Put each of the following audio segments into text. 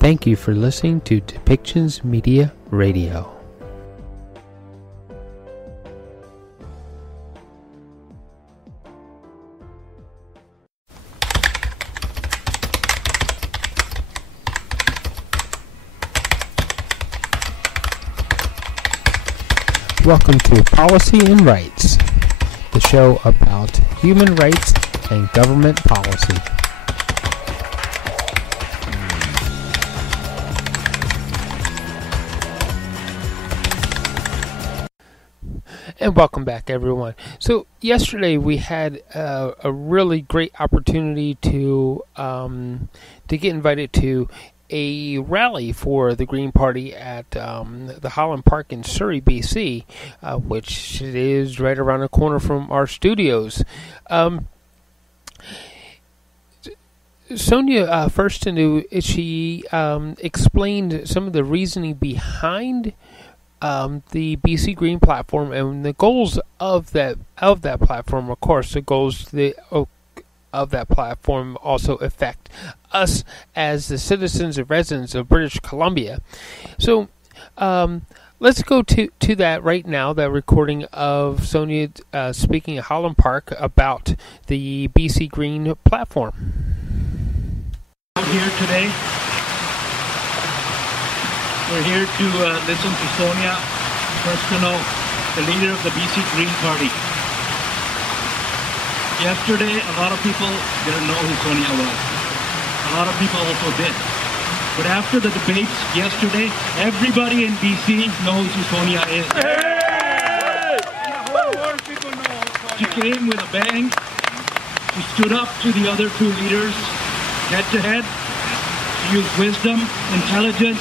Thank you for listening to Depictions Media Radio. Welcome to Policy and Rights, the show about human rights and government policy. And welcome back, everyone. So yesterday we had a really great opportunity to get invited to a rally for the Green Party at the Holland Park in Surrey, BC, which is right around the corner from our studios. Sonia Furstenau, she explained some of the reasoning behind the BC Green platform and the goals of that platform. Of course, the goals of that platform also affect us as the citizens and residents of British Columbia. So let's go to that right now, that recording of Sonia speaking at Holland Park about the BC Green platform. Here today, we're here to listen to Sonia Furstenau, the leader of the BC Green Party. Yesterday, a lot of people didn't know who Sonia was. A lot of people also did. But after the debates yesterday, everybody in BC knows who Sonia is. Hey! She came with a bang. She stood up to the other two leaders, head to head. She used wisdom, intelligence,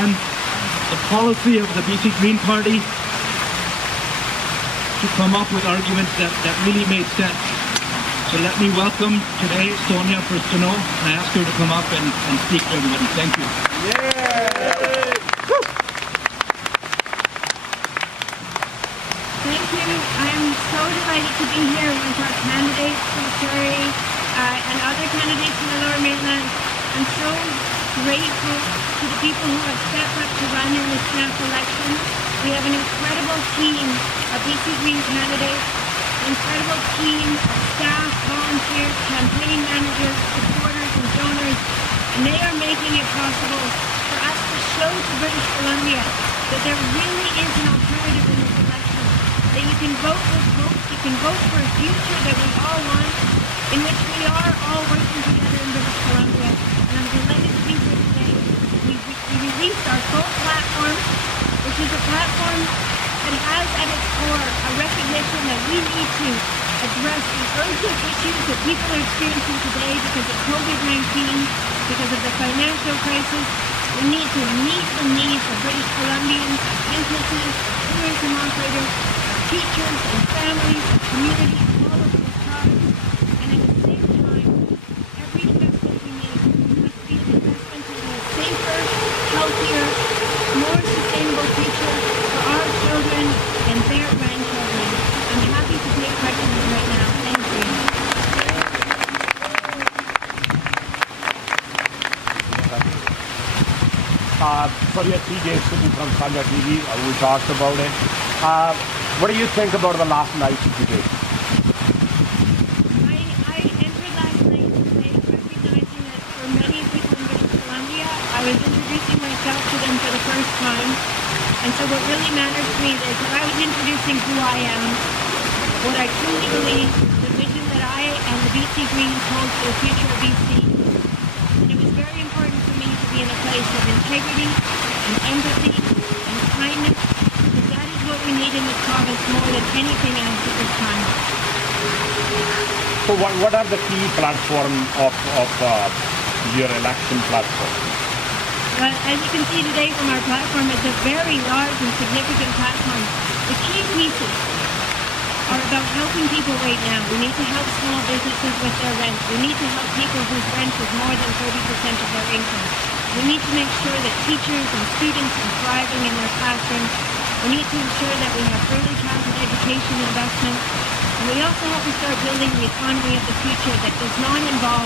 and the policy of the BC Green Party to come up with arguments that really made sense. So let me welcome today Sonia Furstenau and ask her to come up and speak to everybody. Thank you. Thank you. I'm so delighted to be here with our candidates from Surrey and other candidates from the Lower Mainland. I'm so grateful to the people who have stepped up to run in this snap election. We have an incredible team of BC Green candidates, an incredible team of staff, volunteers, campaign managers, supporters and donors, and they are making it possible for us to show to British Columbia that there really is an alternative in this election, that you can vote with hope, you can vote for a future that we all want, in which we are all working together in British Columbia. And I'm delighted to be here today. We released our full platform, which is a platform that has at its core a recognition that we need to address the urgent issues that people are experiencing today because of COVID-19, because of the financial crisis. We need to meet the needs of British Columbians, businesses, tourism operators, teachers and families, communities, all of those tribes. And at the same time, every investment we make must be an investment in a safer, healthier, more sustainable future for our children and their grandchildren. I'm happy to take questions right now. Thank you. Sonia, TJ sitting from Sonia TV. We talked about it. What do you think about the last night's debate? I entered last night today recognizing that for many people in British Columbia, I was introducing myself to them for the first time. And so what really matters to me is that I was introducing who I am, what I truly believe, the vision that I and the BC Greens hold for the future of BC. And it was very important for me to be in a place of integrity and empathy and kindness, because that is what we need in this province more than anything else at this time. So what are the key platforms of your election platform? Well, as you can see today from our platform, it's a very large and significant platform. The key pieces are about helping people right now. We need to help small businesses with their rent. We need to help people whose rent is more than 30% of their income. We need to make sure that teachers and students are thriving in their classrooms. We need to ensure that we have early childhood education investment. We And we also have to start building the economy of the future that does not involve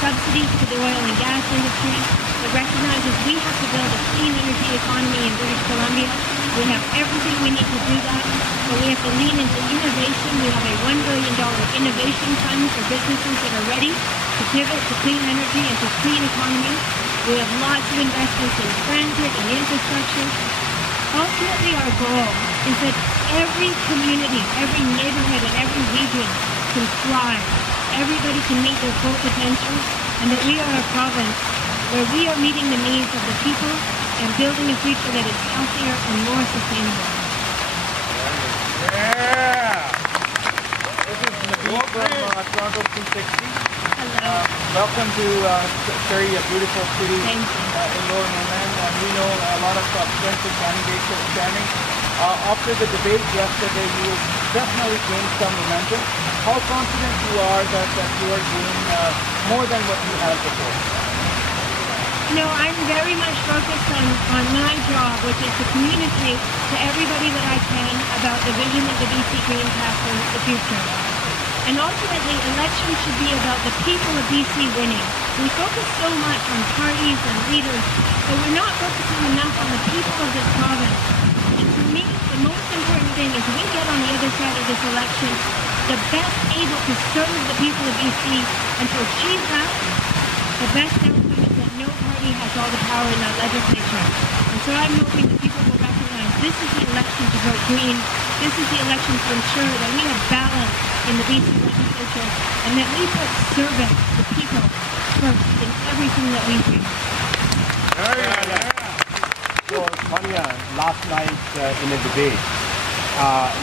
subsidies to the oil and gas industry, that recognizes we have to build a clean energy economy in British Columbia. We have everything we need to do that, but we have to lean into innovation. We have a $1 billion innovation fund for businesses that are ready to pivot to clean energy and to clean economy. We have lots of investments in transit and infrastructure. Ultimately, our goal is that every community, every neighborhood, and every region can thrive. Everybody can meet their full potential, and that we are a province where we are meeting the needs of the people and building a future that is healthier and more sustainable. Yeah! This is Nabil from Toronto 360. Hello. Welcome to Surrey, a beautiful city Thank you. in Lower Mainland. And we know a lot of potential candidates are standing. After the debate yesterday, you definitely gained some momentum. How confident you are that you are doing more than what you had before? No, I'm very much focused on my job, which is to communicate to everybody that I can about the vision of the BC Green Path for the future. And ultimately, elections should be about the people of BC winning. We focus so much on parties and leaders, but we're not focusing enough on the people of this province. And for me, the most important thing is we get on the other side of this election the best able to serve the people of BC, and to achieve that, the best outcome is that no party has all the power in that legislature. And so I'm hoping that people will recognize this is the election to vote green. This is the election to ensure that we have balance in the BC legislature and that we put service to people first in everything that we do. So, Sonia, last night in a debate,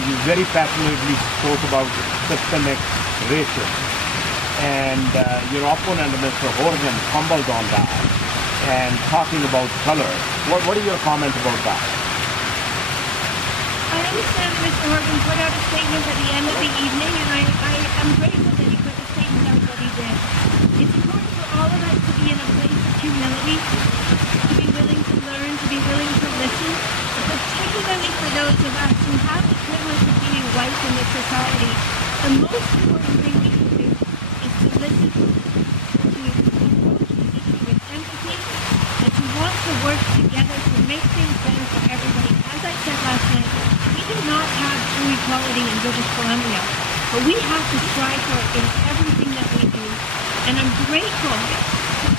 you very passionately spoke about systemic racism. And your opponent, Mr. Horgan, fumbled on that and talking about color. What are your comments about that? I understand that Mr. Horgan put out a statement at the end of the evening, and I am grateful that he put the statement out that he did. It's important for all of us to be in a place of humility, to be willing to learn, to be willing to listen, particularly for those of us who have the privilege of being white in this society. The most important thing we can do is to listen, to approach the issue with empathy, and to want to work together to make things better for everybody. As I said last night, we do not have true equality in British Columbia, but we have to strive for it in everything that we do. And I'm grateful to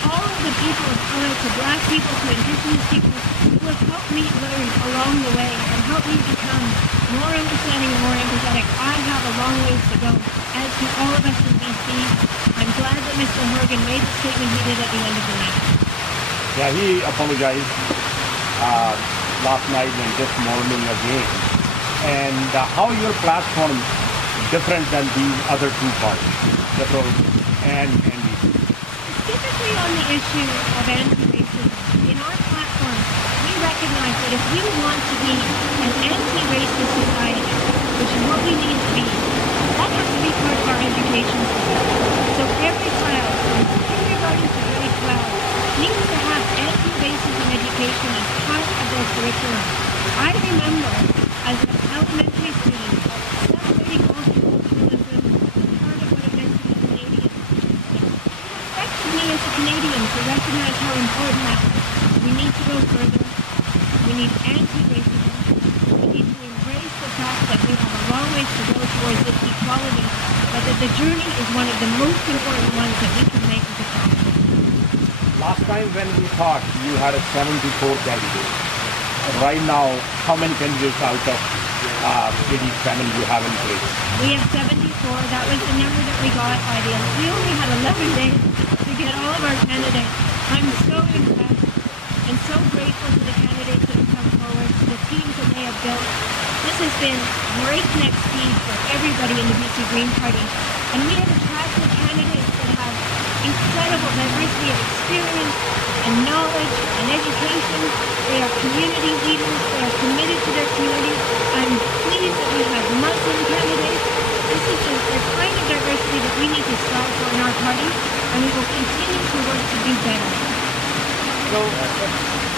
all of the people of color, to Black people, to Indigenous people, who have helped me learn along the way and helped me become more understanding and more empathetic. I have a long ways to go, as do all of us in BC. I'm glad that Mr. Horgan made the statement he did at the end of the night. Yeah, he apologized last night and this morning again. And how your platform different than these other two parties, Liberals and NDP? Specifically on the issue of anti-racism, in our platform, we recognize that if we want to be an anti-racist society, which is what we need to be, that has to be part of our education system. So every child, from kindergarten to grade 12, needs to have anti-racism education as part of their curriculum. I remember, as an elementary student, celebrating multiculturalism as part of what it meant to be Canadian. It affected me as a Canadian to recognize how important that was. We need to go further. We need anti-racism. We need to embrace the fact that we have a long ways to go towards this equality, but that the journey is one of the most important ones that we can make as a province. Last time when we talked, you had a 74 candidates. Right now, how many candidates out of 87 you have in place? We have 74. That was the number that we got by the end. We only had 11 days to get all of our candidates. I'm so impressed and so grateful to the candidates that have come forward, to the teams that they have built. This has been breakneck speed for everybody in the BC Green Party. And we have attracted candidates that have incredible diversity of experience and knowledge and education. They are community leaders. They are committed to their community. I'm pleased that we have Muslim candidates. This is the kind of diversity that we need to strive for in our party, and we will continue to work to do better. So,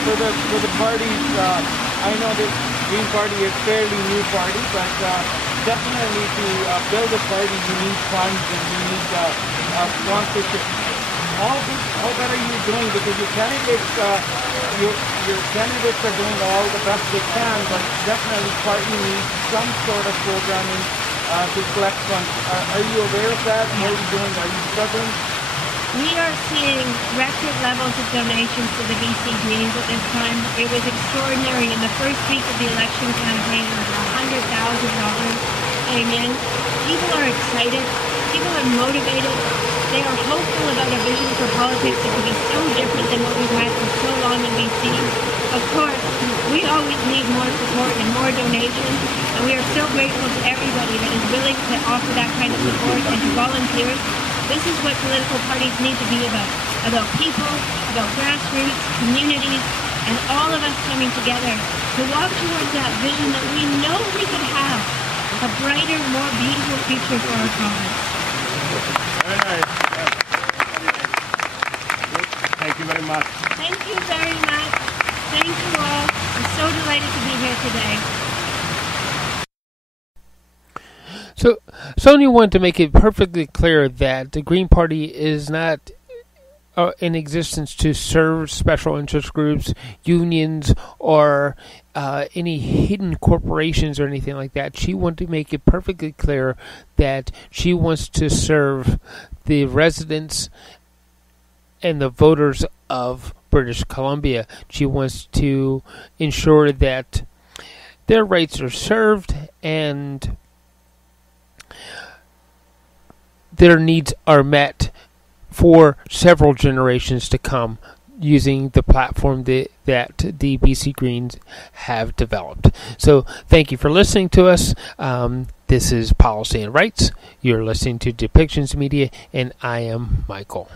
for the parties, I know the Green Party is a fairly new party, but definitely to build a party, you need funds and you need sponsorship. How better are you doing? Because your candidates are doing all the best they can, but definitely party needs some sort of programming to collect funds. Are you aware of that? How are you doing? Are you struggling? We are seeing record levels of donations to the BC Greens at this time. It was extraordinary. In the first week of the election campaign, $100,000 came in. People are excited. People are motivated. They are hopeful about a vision for politics that could be so different than what we've had for so long in BC. Of course, we always need more support and more donations, and we are so grateful to everybody that is willing to offer that kind of support and to volunteers. This is what political parties need to be about people, about grassroots, communities, and all of us coming together to walk towards that vision that we know we could have, a brighter, more beautiful future for our province. Very nice. Thank you very much. Thank you very much. Thank you all. I'm so delighted to be here today. So, Sonia wanted to make it perfectly clear that the Green Party is not in existence to serve special interest groups, unions, or any hidden corporations or anything like that. She wanted to make it perfectly clear that she wants to serve the residents and the voters of British Columbia. She wants to ensure that their rights are served and their needs are met for several generations to come using the platform that the BC Greens have developed. So thank you for listening to us. This is Policy and Rights. You're listening to Depictions Media, and I am Michael.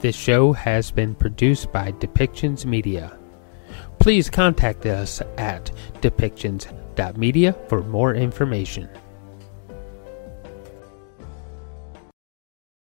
This show has been produced by Depictions Media. Please contact us at depictions.media for more information.